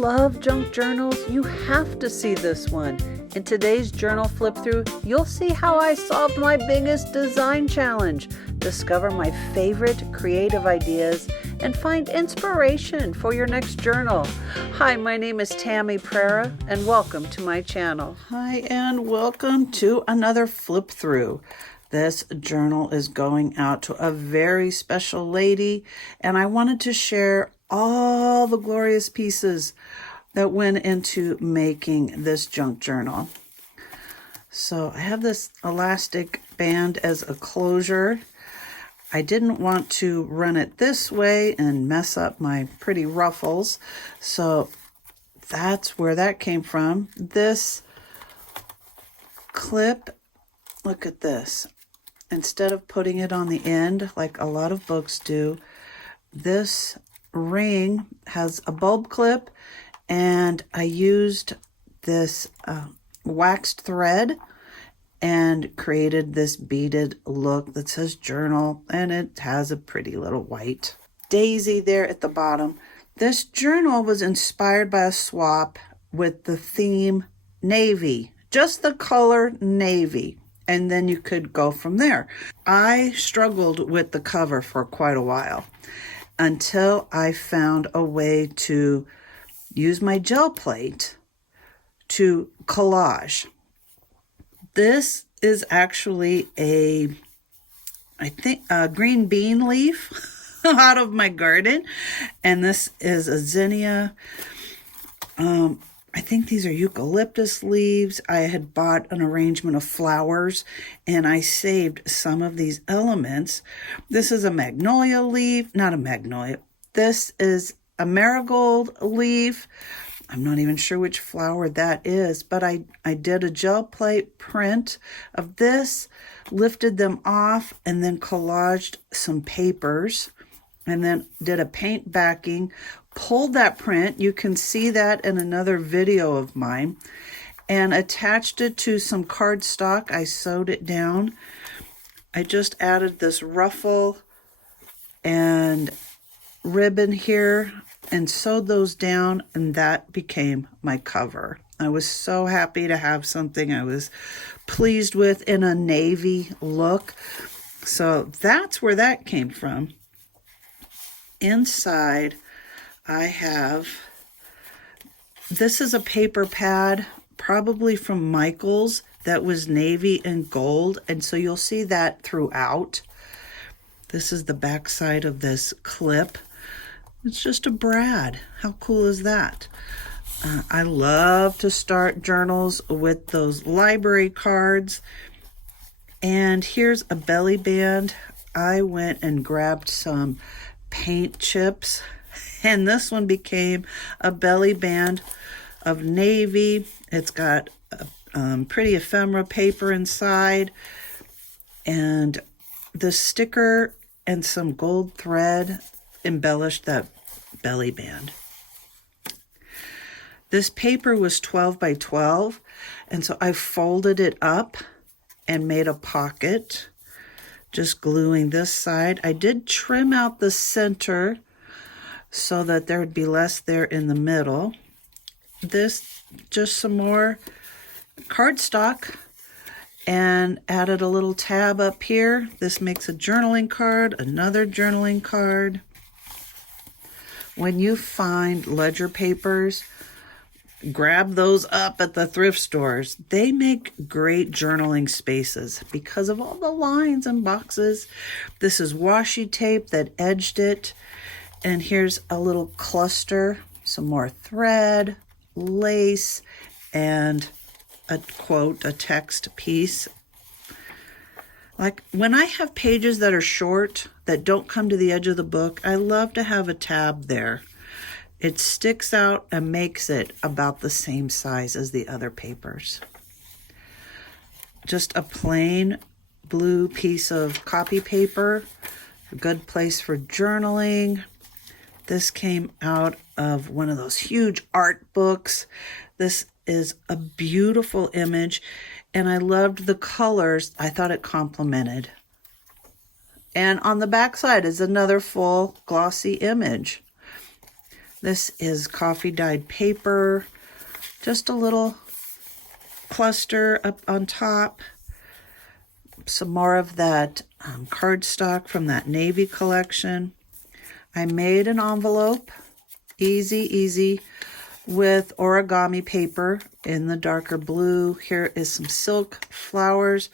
love junk journals, you have to see this one. In today's journal flip through, you'll see how I solved my biggest design challenge, discover my favorite creative ideas, and find inspiration for your next journal. Hi, my name is Tammy Prera, and welcome to my channel. Hi, and welcome to another flip through. This journal is going out to a very special lady, and I wanted to share all the glorious pieces that went into making this junk journal. So I have this elastic band as a closure. I didn't want to run it this way and mess up my pretty ruffles, so that's where that came from. This clip, look at this. Instead of putting it on the end like a lot of books do, this ring has a bulb clip, and I used this waxed thread and created this beaded look that says journal, and it has a pretty little white daisy there at the bottom. This journal was inspired by a swap with the theme navy, just the color navy, and then you could go from there. I struggled with the cover for quite a while until I found a way to use my gel plate to collage. This is actually a green bean leaf out of my garden, and this is a zinnia. I think these are eucalyptus leaves. I had bought an arrangement of flowers, and I saved some of these elements. This is a magnolia leaf, not a magnolia. This is a marigold leaf. I'm not even sure which flower that is, but I did a gel plate print of this, lifted them off, and then collaged some papers, and then did a paint backing, pulled that print, you can see that in another video of mine, and attached it to some cardstock. I sewed it down. I just added this ruffle and ribbon here and sewed those down, and that became my cover. I was so happy to have something I was pleased with in a navy look. So that's where that came from. Inside, I have, this is a paper pad, probably from Michael's, that was navy and gold, and so you'll see that throughout. This is the back side of this clip. It's just a brad. How cool is that? I love to start journals with those library cards. And here's a belly band. I went and grabbed some paint chips, and this one became a belly band of navy. It's got pretty ephemera paper inside, and the sticker and some gold thread embellished that belly band. This paper was 12 by 12, and so I folded it up and made a pocket, just gluing this side. I did trim out the center so that there would be less there in the middle. This, just some more cardstock, and added a little tab up here. This makes a journaling card, another journaling card. When you find ledger papers, grab those up at the thrift stores. They make great journaling spaces because of all the lines and boxes. This is washi tape that edged it. And here's a little cluster, some more thread, lace, and a quote, a text piece. Like when I have pages that are short, that don't come to the edge of the book, I love to have a tab there. It sticks out and makes it about the same size as the other papers. Just a plain blue piece of copy paper, a good place for journaling. This came out of one of those huge art books. This is a beautiful image, and I loved the colors. I thought it complemented. And on the back side is another full glossy image. This is coffee dyed paper, just a little cluster up on top. Some more of that cardstock from that navy collection. I made an envelope, easy, with origami paper in the darker blue. Here is some silk flowers,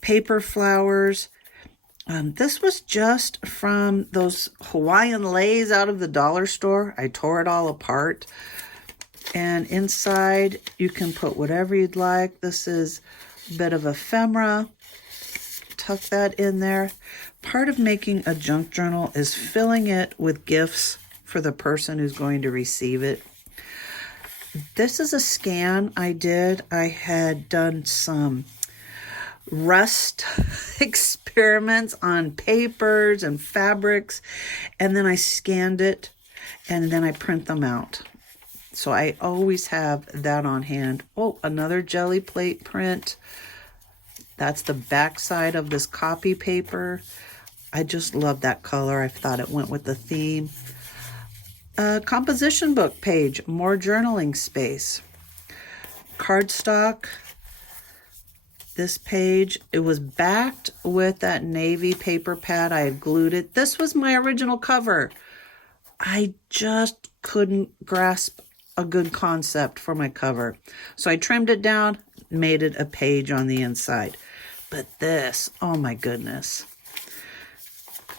paper flowers. This was just from those Hawaiian leis out of the dollar store. I tore it all apart. And inside, you can put whatever you'd like. This is a bit of ephemera. Tuck that in there. Part of making a junk journal is filling it with gifts for the person who's going to receive it. This is a scan I did. I had done some rust experiments on papers and fabrics, and then I scanned it, and then I print them out. So I always have that on hand. Oh, another jelly plate print. That's the back side of this copy paper. I just love that color. I thought it went with the theme. A composition book page, more journaling space. Cardstock. This page, it was backed with that navy paper pad. I had glued it. This was my original cover. I just couldn't grasp a good concept for my cover. So I trimmed it down, made it a page on the inside. But this, oh my goodness.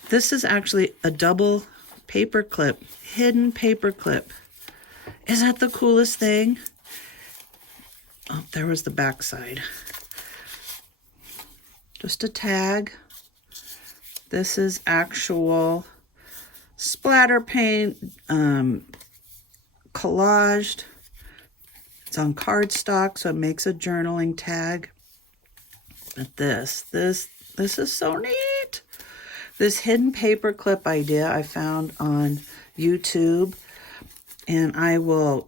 This is actually a double paperclip, hidden paperclip. Is that the coolest thing? Oh, there was the back side. Just a tag. This is actual splatter paint, collaged. It's on cardstock, so it makes a journaling tag. But this is so neat. This hidden paperclip idea I found on YouTube, and I will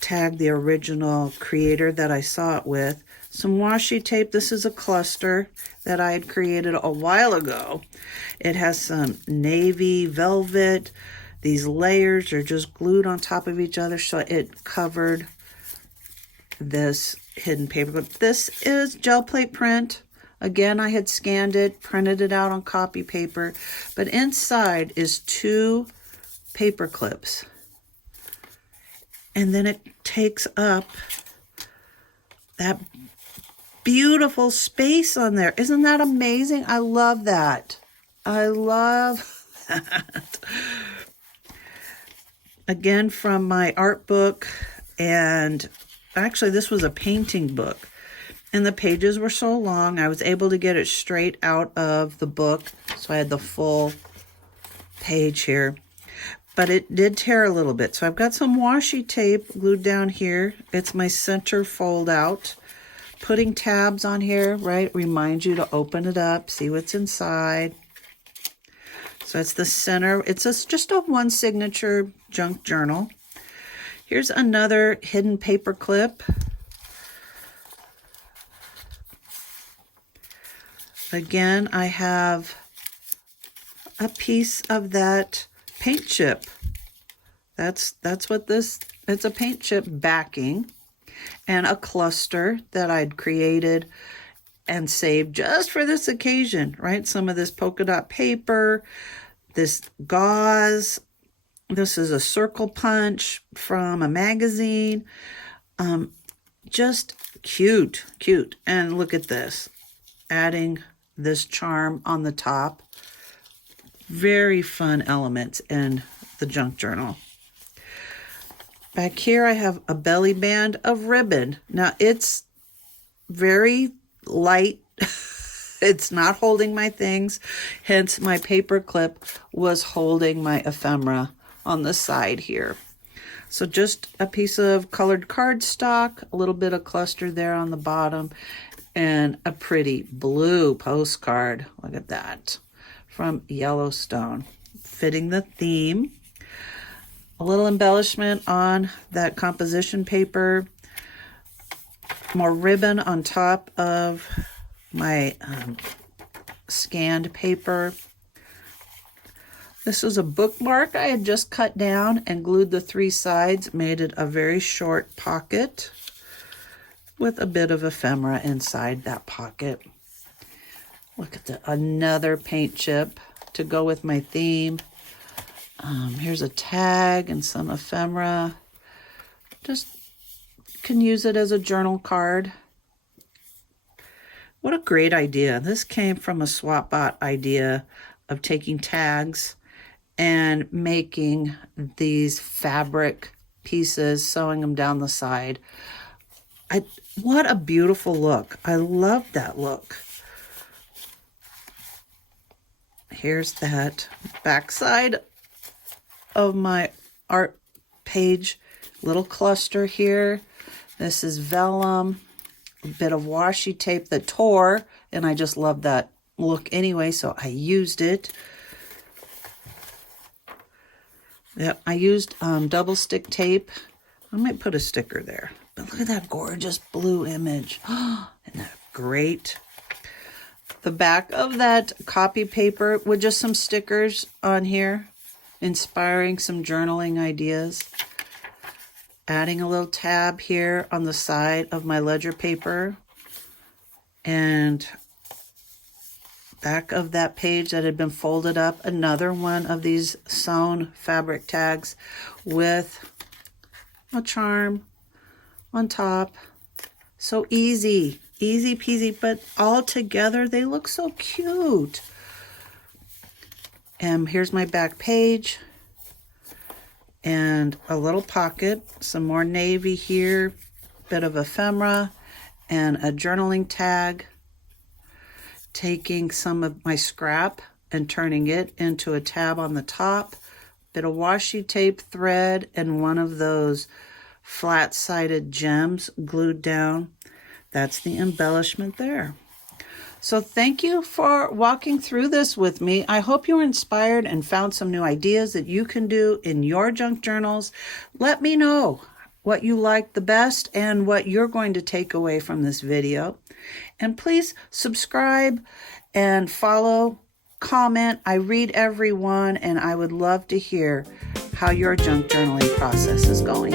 tag the original creator that I saw it with. Some washi tape. This is a cluster that I had created a while ago. It has some navy velvet. These layers are just glued on top of each other, so it covered this hidden paperclip. This is gel plate print. Again, I had scanned it, printed it out on copy paper, but inside is 2 paper clips. And then it takes up that beautiful space on there. Isn't that amazing? I love that. I love that. Again, from my art book, and actually this was a painting book. And the pages were so long, I was able to get it straight out of the book. So I had the full page here. But it did tear a little bit. So I've got some washi tape glued down here. It's my center fold out. Putting tabs on here, right, reminds you to open it up, see what's inside. So it's the center. It's just a one signature junk journal. Here's another hidden paper clip. Again, I have a piece of that paint chip. That's what this, it's a paint chip backing, and a cluster that I'd created and saved just for this occasion, right? Some of this polka dot paper, this gauze. This is a circle punch from a magazine. Just cute. And look at this, adding this charm on the top. Very fun elements in the junk journal. Back here I have a belly band of ribbon. Now it's very light. It's not holding my things. Hence my paper clip was holding my ephemera on the side here. So just a piece of colored cardstock, a little bit of cluster there on the bottom, and a pretty blue postcard. Look at that. From Yellowstone. Fitting the theme. A little embellishment on that composition paper. More ribbon on top of my scanned paper. This is a bookmark I had just cut down and glued the 3 sides, made it a very short pocket with a bit of ephemera inside that pocket. Look at another paint chip to go with my theme. Here's a tag and some ephemera. Just can use it as a journal card. What a great idea. This came from a SwapBot idea of taking tags and making these fabric pieces, sewing them down the side. What a beautiful look. I love that look. Here's that backside of my art page. Little cluster here. This is vellum, a bit of washi tape that tore, and I just love that look anyway, so I used it. Yep, I used double stick tape. I might put a sticker there. But look at that gorgeous blue image. Isn't that great? The back of that copy paper with just some stickers on here, inspiring some journaling ideas. Adding a little tab here on the side of my ledger paper. And back of that page that had been folded up, another one of these sewn fabric tags with a charm on top. So easy peasy, but all together they look so cute. And here's my back page and a little pocket, some more navy here, bit of ephemera and a journaling tag. Taking some of my scrap and turning it into a tab on the top, bit of washi tape thread and one of those flat-sided gems glued down. That's the embellishment there. So thank you for walking through this with me. I hope you were inspired and found some new ideas that you can do in your junk journals. Let me know what you like the best and what you're going to take away from this video. And please subscribe and follow, comment. I read every one, and I would love to hear how your junk journaling process is going.